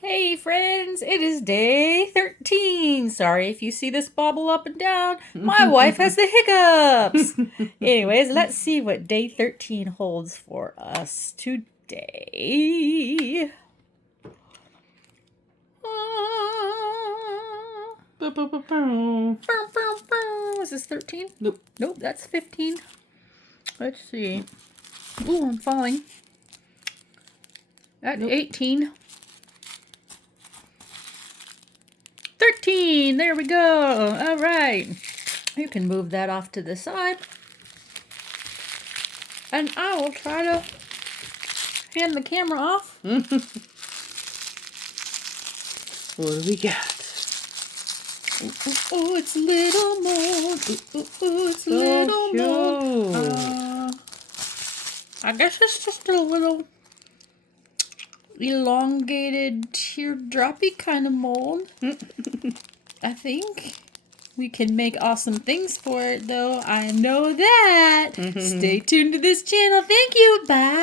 Hey friends, it is day 13. Sorry if you see this bobble up and down. My wife has the hiccups. Anyways, let's see what day 13 holds for us today. Is this 13? Nope. Nope, that's 15. Let's see. Ooh, I'm falling. At Nope. 18. 13. There we go. All right. You can move that off to the side. And I will try to hand the camera off. What do we got? Oh, it's little mold. It's little mold. I guess it's just a little elongated, teardroppy kind of mold. I think we can make awesome things for it, though. I know that. Stay tuned to this channel. Thank you. Bye.